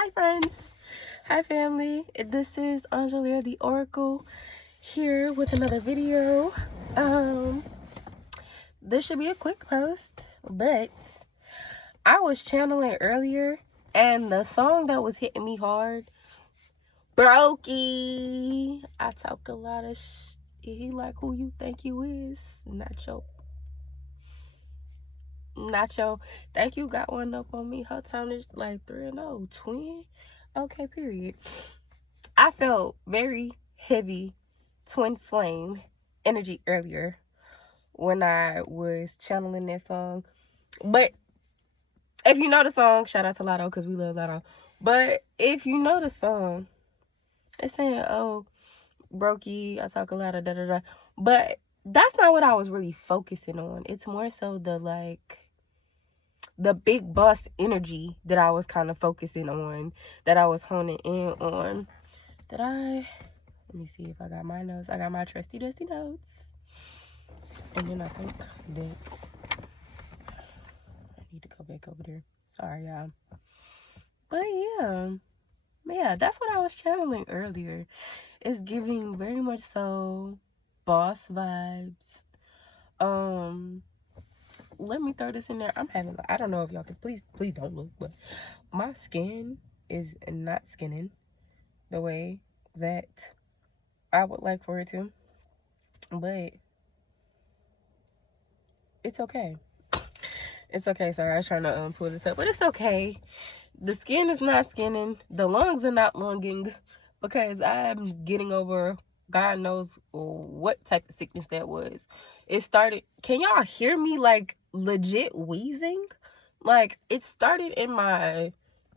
Hi friends, hi family, this is Angelia the Oracle here with another video. This should be a quick post, but I was channeling earlier and the song that was hitting me hard, Brokey. I talk a lot of he like who you think you is, Nacho. Thank you, got one up on me. Her time is like 3-0, twin. Okay, period. I felt very heavy twin flame energy earlier when I was channeling that song. But if you know the song, shout out to Lotto because we love Lotto. But if you know the song, it's saying, oh, Brokey, I talk a lot of da da da. But that's not what I was really focusing on. It's more so the big boss energy that I was kind of focusing on, that I was honing in on. Let me see if I got my notes. I got my trusty dusty notes. And then I think that I need to go back over there. Sorry, y'all. But yeah, that's what I was channeling earlier. It's giving very much so boss vibes. Let me throw this in there. I don't know if y'all can, please don't look, but my skin is not skinning the way that I would like for it to, but it's okay. It's okay. Sorry, I was trying to pull this up, but it's okay. The skin is not skinning. The lungs are not lunging because I'm getting over God knows what type of sickness that was. It started. Can y'all hear me like legit wheezing? Like it started in my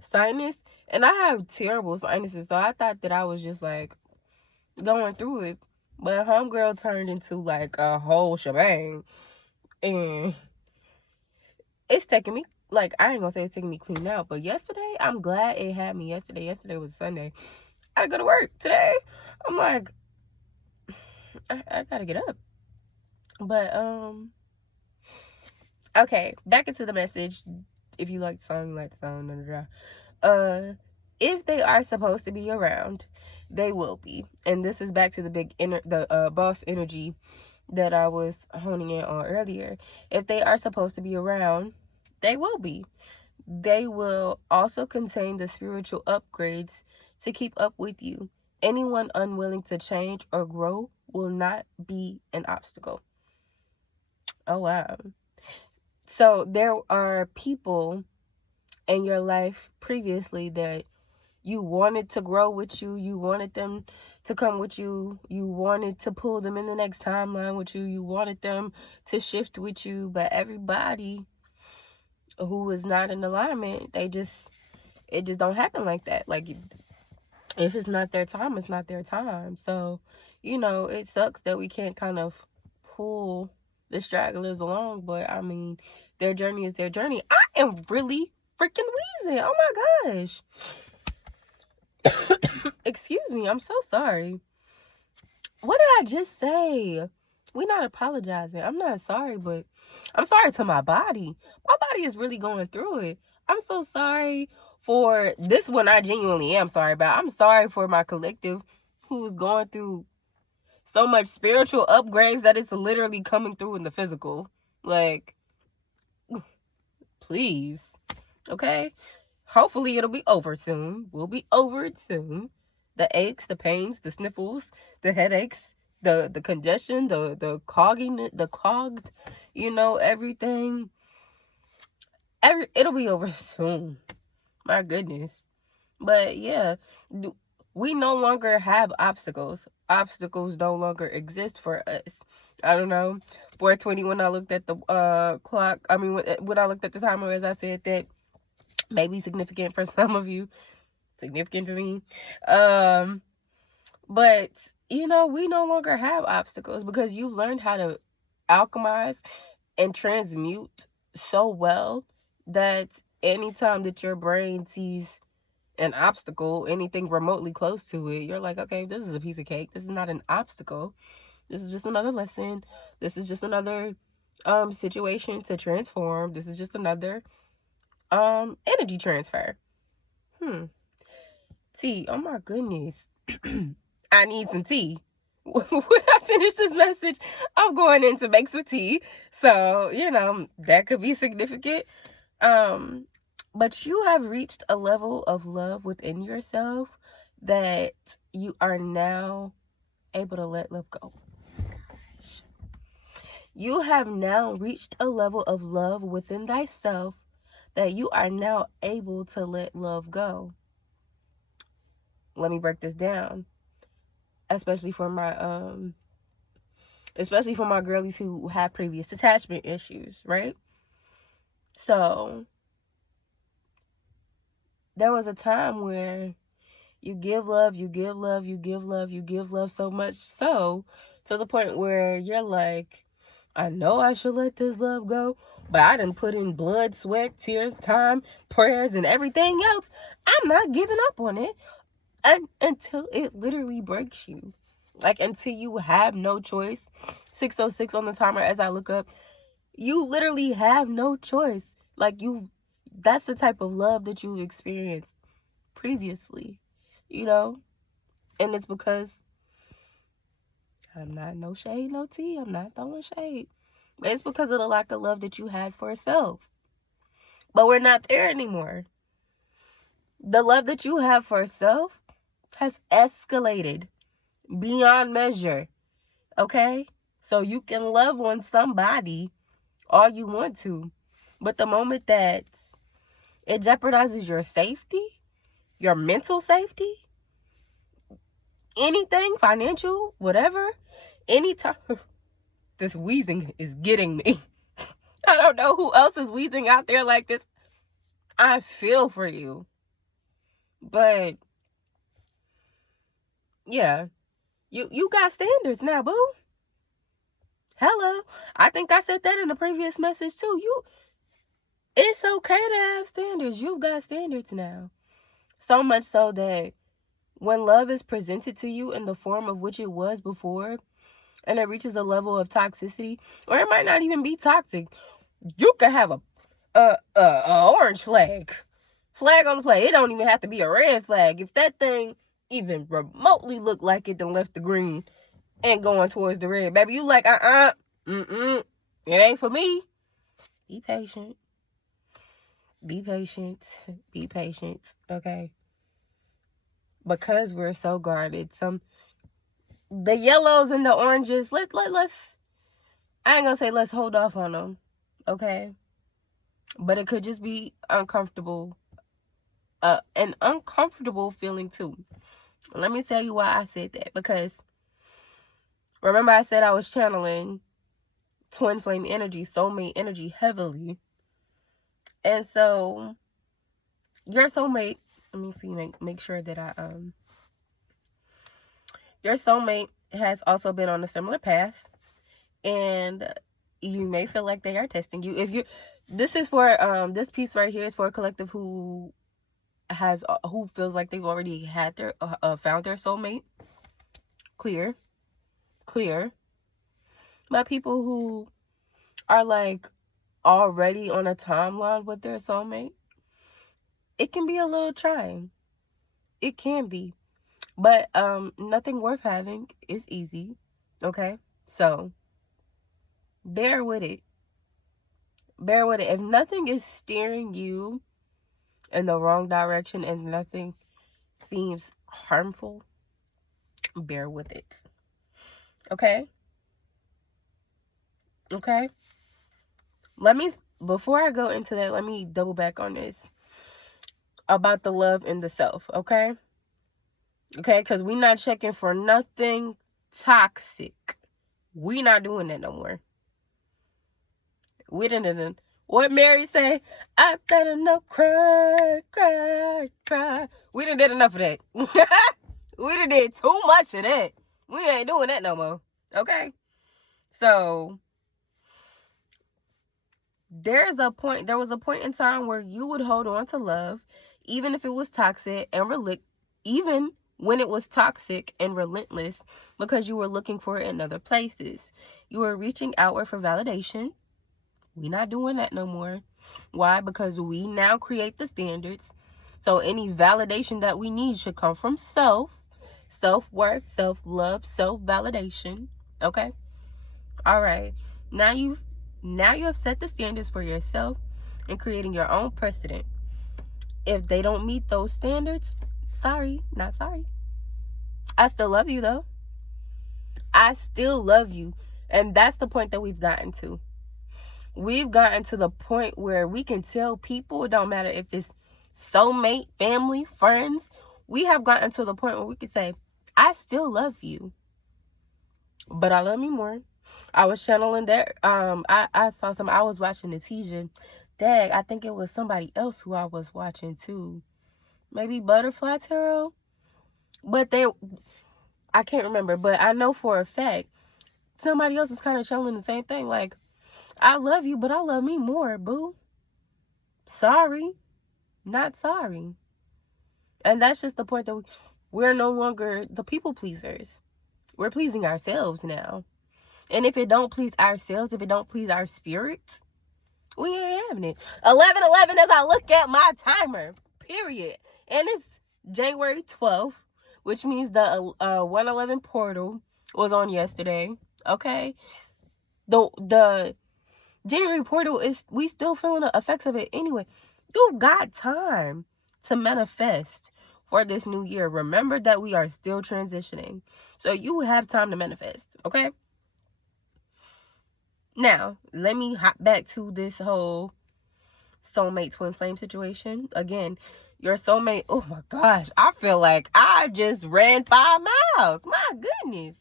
sinus, and I have terrible sinuses, so I thought that I was just like going through it. But homegirl turned into like a whole shebang, and it's taking me, like, I ain't gonna say it's taking me clean out, but yesterday, I'm glad it had me yesterday. Yesterday was Sunday. I gotta go to work today. I'm like, I gotta get up. But, okay, back into the message. If you like the song, you like the song, if they are supposed to be around, they will be. And this is back to the boss energy that I was honing in on earlier. If they are supposed to be around, they will be. They will also contain the spiritual upgrades to keep up with you. Anyone unwilling to change or grow will not be an obstacle. Oh, wow. So there are people in your life previously that you wanted to grow with you. You wanted them to come with you. You wanted to pull them in the next timeline with you. You wanted them to shift with you. But everybody who is not in alignment, it just don't happen like that. Like, if it's not their time, it's not their time. So, it sucks that we can't kind of pull the stragglers along, but I mean, their journey is their journey. I am really freaking wheezing. Oh my gosh. Excuse me, I'm so sorry. What did I just say? We're not apologizing. I'm not sorry, but I'm sorry to my body. My body is really going through it. I'm so sorry for this one. I genuinely am sorry about. I'm sorry for my collective who's going through so much spiritual upgrades that it's literally coming through in the physical. Like, please. Okay? Hopefully it'll be over soon. We'll be over it soon. The aches, the pains, the sniffles, the headaches, the congestion, the clogging, the clogged, everything. It'll be over soon. My goodness. But yeah, we no longer have obstacles. Obstacles no longer exist for us. I don't know. 4:20 when I looked at the clock. I mean, when I looked at the timer, as I said, that may be significant for some of you, significant for me. But we no longer have obstacles because you've learned how to alchemize and transmute so well that anytime that your brain sees an obstacle, anything remotely close to it, you're like, okay, this is a piece of cake. This is not an obstacle. This is just another lesson. This is just another situation to transform. This is just another energy transfer. tea. Oh my goodness. I need some tea. When I finish this message, I'm going in to make some tea. So, that could be significant. But you have reached a level of love within yourself that you are now able to let love go. Gosh. You have now reached a level of love within thyself that you are now able to let love go. Let me break this down. Especially for my girlies who have previous attachment issues, right? So there was a time where you give love so much so to the point where you're like, I know I should let this love go, but I done put in blood, sweat, tears, time, prayers, and everything else. I'm not giving up on it until it literally breaks you. Like, until you have no choice. 6:06 on the timer as I look up. You literally have no choice. Like, that's the type of love that you've experienced previously, And it's because, I'm not no shade, no tea. I'm not throwing shade. But it's because of the lack of love that you had for yourself. But we're not there anymore. The love that you have for yourself has escalated beyond measure. Okay? So you can love on somebody all you want to. But the moment that it jeopardizes your safety, your mental safety, anything, financial, whatever, anytime. This wheezing is getting me. I don't know who else is wheezing out there like this. I feel for you. But, yeah. You got standards now, boo. Hello. I think I said that in the previous message, too. It's okay to have standards. You've got standards now. So much so that when love is presented to you in the form of which it was before, and it reaches a level of toxicity, or it might not even be toxic, you could have a orange flag on the plate. It don't even have to be a red flag. If that thing even remotely look like it done left the green and going towards the red, baby, you like, it ain't for me. Be patient. Be patient. Be patient. Okay. Because we're so guarded. The yellows and the oranges, let's I ain't gonna say let's hold off on them. Okay. But it could just be uncomfortable. An uncomfortable feeling too. Let me tell you why I said that. Because remember I said I was channeling twin flame energy, soulmate energy heavily. And so your soulmate, let me see, make sure that your soulmate has also been on a similar path, and you may feel like they are testing you. This is for this piece right here is for a collective who feels like they've already had their found their soulmate. Clear. But people who are like already on a timeline with their soulmate, it can be a little trying. It can be. But nothing worth having is easy. Okay? So bear with it. If nothing is steering you in the wrong direction and nothing seems harmful, bear with it. Okay? Before I go into that, let me double back on this about the love in the self. Okay, because we're not checking for nothing toxic. We not doing that no more. We didn't. What Mary say? I done enough cry. We done did enough of that. We done did too much of that. We ain't doing that no more. Okay? So there was a point in time where you would hold on to love, even if it was toxic and even when it was toxic and relentless, because you were looking for it in other places. You were reaching outward for validation. We're not doing that no more. Why? Because we now create the standards. So any validation that we need should come from self-worth, self-love, self-validation. Okay? All right. Now you have set the standards for yourself and creating your own precedent. If they don't meet those standards, sorry, not sorry. I still love you though. I still love you. And that's the point that we've gotten to. We've gotten to the point where we can tell people, it don't matter if it's soulmate, family, friends. We have gotten to the point where we can say, I still love you, but I love me more. I was channeling that. I saw some. I was watching the Tejan. Dag, I think it was somebody else who I was watching too. Maybe Butterfly Tarot. But I can't remember. But I know for a fact somebody else is kind of channeling the same thing. Like, I love you, but I love me more, boo. Sorry, not sorry. And that's just the point that we're no longer the people pleasers. We're pleasing ourselves now. And if it don't please ourselves, if it don't please our spirits, we ain't having it. 11/11 as I look at my timer, period. And it's January 12th, which means the 111 portal was on yesterday. Okay? The January portal we still feeling the effects of it anyway. You've got time to manifest for this new year. Remember that we are still transitioning. So you have time to manifest, okay? Now, let me hop back to this whole soulmate twin flame situation. Again, your soulmate, oh my gosh, I feel like I just ran 5 miles. My goodness.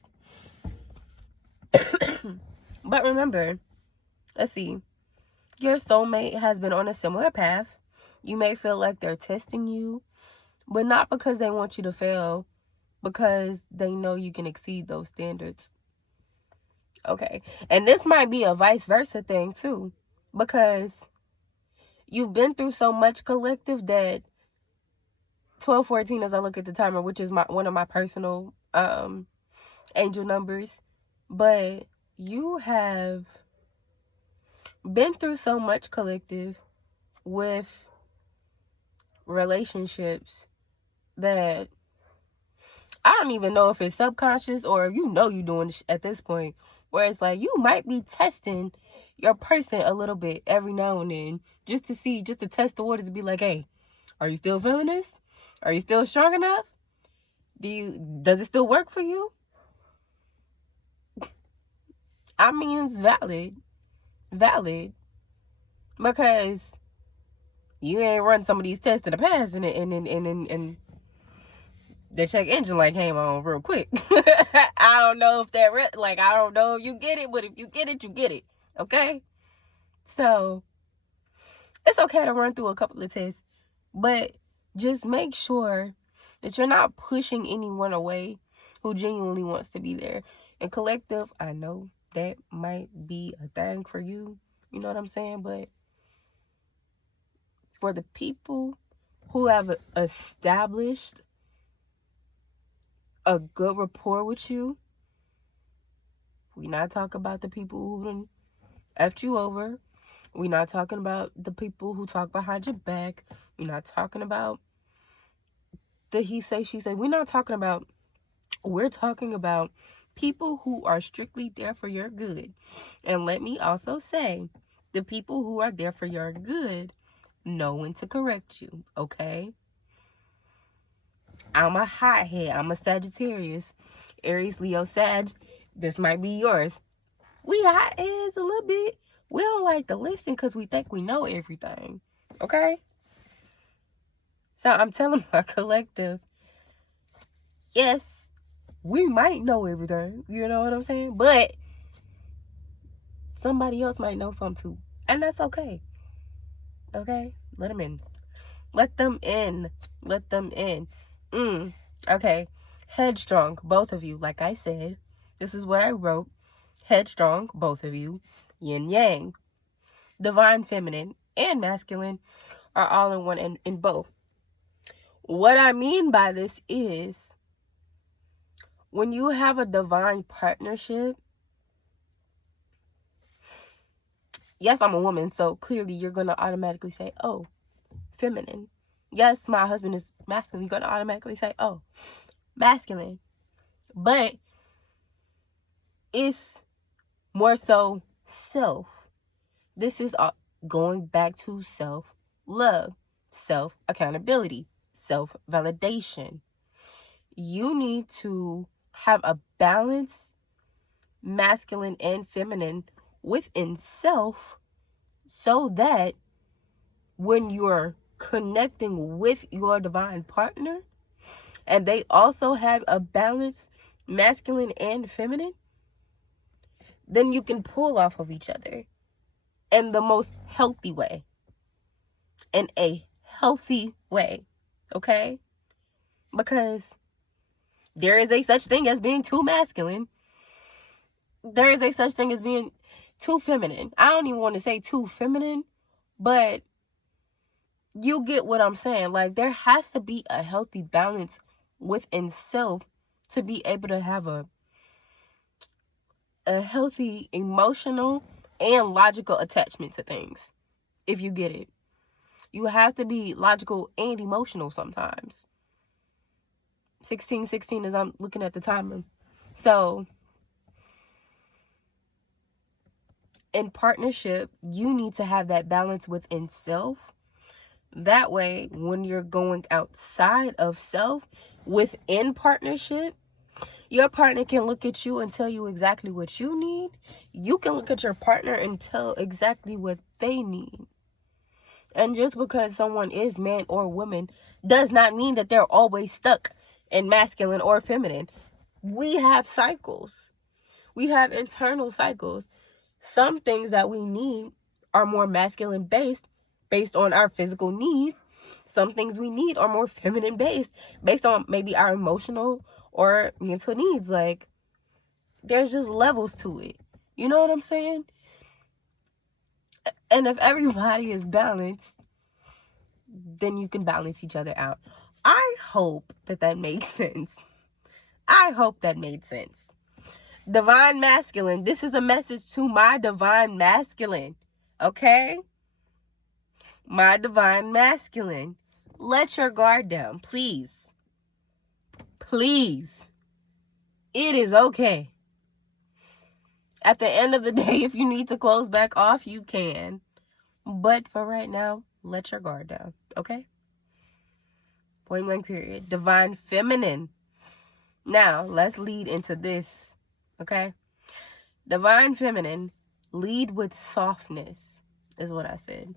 But remember, let's see. Your soulmate has been on a similar path. You may feel like they're testing you, but not because they want you to fail, because they know you can exceed those standards. Okay. And this might be a vice versa thing too, because you've been through so much, collective, that 1214, as I look at the timer, which is one of my personal angel numbers, but you have been through so much, collective, with relationships that I don't even know if it's subconscious or if you're doing it at this point, where it's like you might be testing your person a little bit every now and then, just to test the waters, to be like, hey, are you still feeling this? Are you still strong enough? Does it still work for you? I mean, it's valid, because you ain't run some of these tests in the past and the check engine light came on real quick. I don't know if I don't know if you get it, but if you get it, you get it. Okay? So, it's okay to run through a couple of tests, but just make sure that you're not pushing anyone away who genuinely wants to be there. And collective, I know that might be a thing for you. You know what I'm saying? But for the people who have established a good rapport with you, we not talking about the people who done effed you over. We not talking about the people who talk behind your back. We not talking about the he say, she say. We're talking about people who are strictly there for your good. And let me also say, the people who are there for your good know when to correct you, okay? I'm a hothead. I'm a Sagittarius. Aries, Leo, Sag. This might be yours. We hotheads a little bit. We don't like to listen because we think we know everything, okay? So I'm telling my collective, yes, we might know everything, you know what I'm saying? But somebody else might know something too. And that's okay. Okay? Let them in. Let them in. Let them in. Okay. Headstrong, both of you. Like I said, this is what I wrote. Headstrong, both of you. Yin yang. Divine feminine and masculine are all in one in both. What I mean by this is, when you have a divine partnership, yes, I'm a woman, so clearly you're going to automatically say, oh, feminine. Yes, my husband is masculine. You're going to automatically say, oh, masculine. But it's more so self. This is going back to self-love, self-accountability, self-validation. You need to have a balance, masculine and feminine, within self, so that when you're connecting with your divine partner and they also have a balance, masculine and feminine, then you can pull off of each other in the most healthy way. In a healthy way. Okay? Because there is a such thing as being too masculine. There is a such thing as being too feminine. I don't even want to say too feminine, but you get what I'm saying. Like, there has to be a healthy balance within self to be able to have a healthy emotional and logical attachment to things. If you get it. You have to be logical and emotional sometimes. 16:16 as I'm looking at the timer. So, in partnership, you need to have that balance within self. That way, when you're going outside of self, within partnership, your partner can look at you and tell you exactly what you need. You can look at your partner and tell exactly what they need. And just because someone is man or woman does not mean that they're always stuck in masculine or feminine. We have cycles. We have internal cycles. Some things that we need are more masculine based on our physical needs. Some things we need are more feminine based on maybe our emotional or mental needs. Like, there's just levels to it. You know what I'm saying? And if everybody is balanced, then you can balance each other out. I hope that makes sense. I hope that made sense. Divine masculine. This is a message to my divine masculine. Okay? My divine masculine. Let your guard down, please. Please. It is okay. At the end of the day, if you need to close back off, you can. But for right now, let your guard down. Okay? Point blank period. Divine feminine. Now, let's lead into this. Okay? Divine feminine. Lead with softness, is what I said.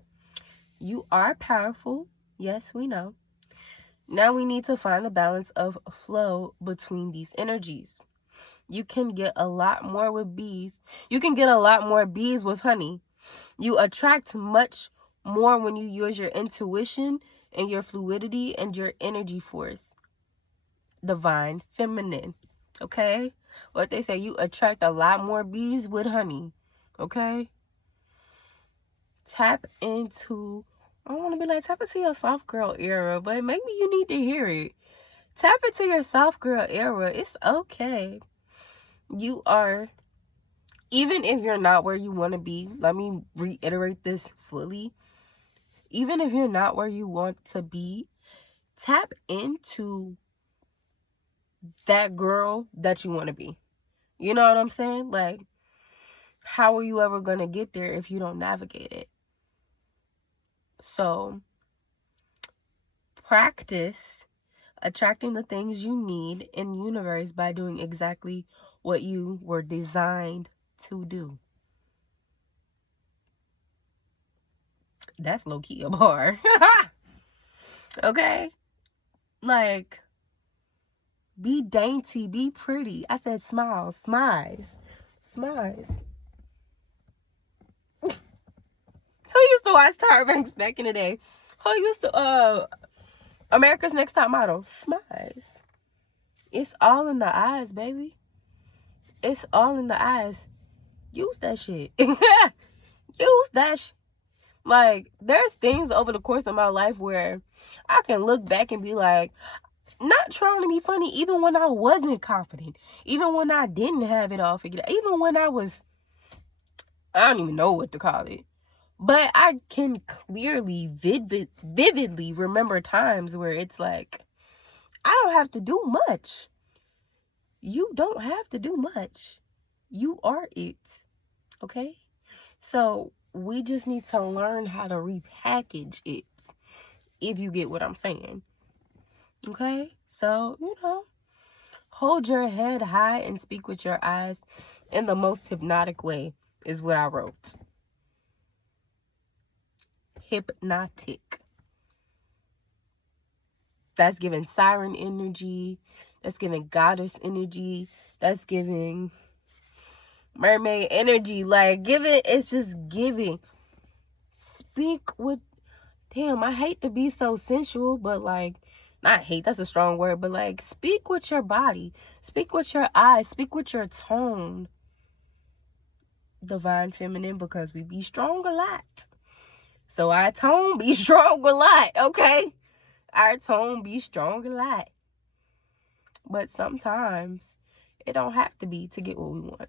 You are powerful. Yes, we know. Now we need to find the balance of flow between these energies. You can get a lot more with bees. You can get a lot more bees with honey. You attract much more when you use your intuition and your fluidity and your energy force. Divine feminine. Okay? What they say, you attract a lot more bees with honey. Okay? Tap into, I don't want to be like, tap into your soft girl era, but maybe you need to hear it. Tap into your soft girl era. It's okay. You are, even if you're not where you want to be, let me reiterate this fully. Even if you're not where you want to be, tap into that girl that you want to be. You know what I'm saying? Like, how are you ever going to get there if you don't navigate it? So, practice attracting the things you need in the universe by doing exactly what you were designed to do. That's low-key a bar. Okay? Like, be dainty, be pretty. I said smile, smiles. Smiles. Who used to watch Tyra Banks back in the day? Who used to, America's Next Top Model? Smiles. It's all in the eyes, baby. It's all in the eyes. Use that shit. Use that shit. Like, there's things over the course of my life where I can look back and be like, not trying to be funny, even when I wasn't confident, even when I didn't have it all figured out, even when I was, I don't even know what to call it, But I can clearly, vividly remember times where it's like, I don't have to do much. You don't have to do much. You are it. Okay? So we just need to learn how to repackage it, if you get what I'm saying. Okay? So, hold your head high and speak with your eyes in the most hypnotic way, is what I wrote. Hypnotic. That's giving siren energy. That's giving goddess energy. That's giving mermaid energy. Like, it's just giving. Speak with, damn, I hate to be so sensual, but like, not hate, that's a strong word, but like, speak with your body. Speak with your eyes. Speak with your tone. Divine feminine, because we be strong a lot. So our tone be strong a lot, okay? Our tone be strong a lot. But sometimes it don't have to be to get what we want.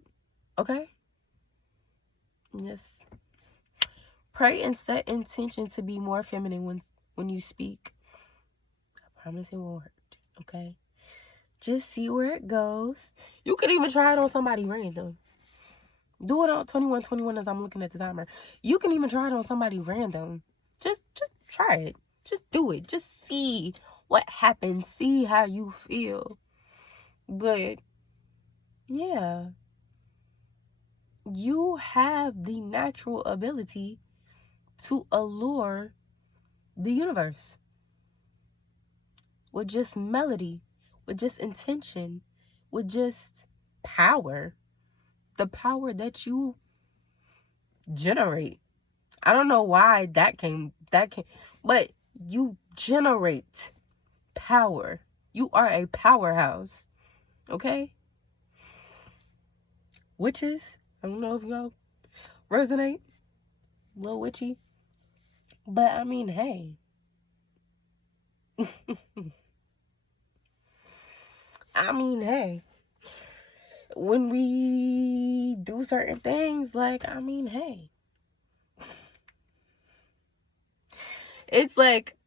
Okay? Just pray and set intention to be more feminine when you speak. I promise it will hurt. Okay? Just see where it goes. You could even try it on somebody random. Do it on 2121 as I'm looking at the timer. You can even try it on somebody random. Just try it. Just do it. Just see what happens. See how you feel. But yeah, you have the natural ability to allure the universe with just melody, with just intention, with just power. The power that you generate. I don't know why that came, but you generate power. You are a powerhouse. Okay? Witches, I don't know if y'all resonate. A little witchy. But I mean, hey. I mean, hey. When we do certain things, like, I mean, hey. It's like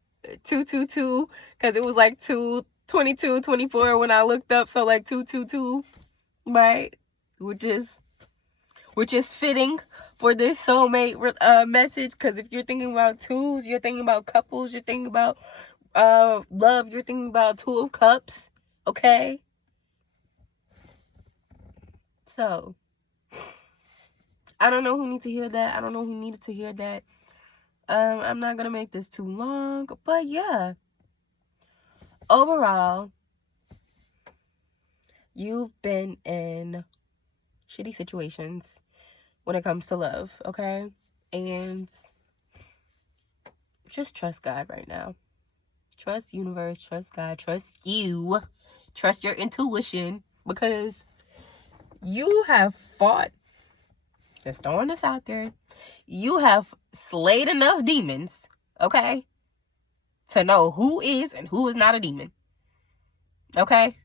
222, because it was like 222, 24 when I looked up. So like 222, right? Which is fitting for this soulmate message, because if you're thinking about twos, you're thinking about couples, you're thinking about love, you're thinking about 2 of cups. Okay? So I don't know who needs to hear that. I don't know who needed to hear that. I'm not gonna make this too long, but yeah, overall, you've been in shitty situations when it comes to love, okay? And just trust God right now. Trust universe, trust God, trust you, trust your intuition, because you have fought, just throwing this out there, you have slayed enough demons, okay, to know who is and who is not a demon, okay?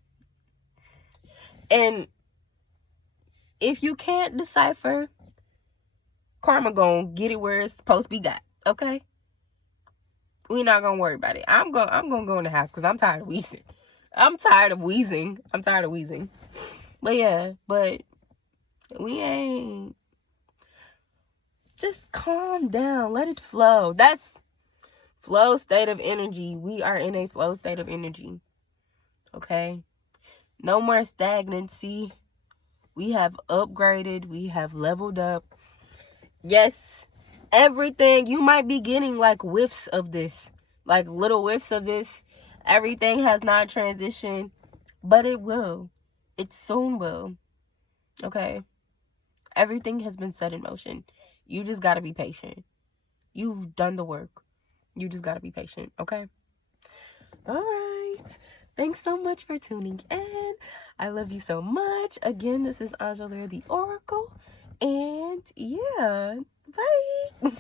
And if you can't decipher, karma gonna get it where it's supposed to be got, okay? We're not gonna worry about it. I'm gonna go in the house because I'm tired of wheezing. I'm tired of wheezing. But yeah, we ain't. Just calm down. Let it flow. That's flow state of energy. We are in a flow state of energy. Okay? No more stagnancy. We have upgraded. We have leveled up. Yes, everything. You might be getting like whiffs of this. Like little whiffs of this. Everything has not transitioned. But it will. It soon will. Okay? Everything has been set in motion. You just gotta be patient. You've done the work. You just gotta be patient, okay? Alright. Thanks so much for tuning in. I love you so much. Again, this is Angela the Oracle. And yeah, bye.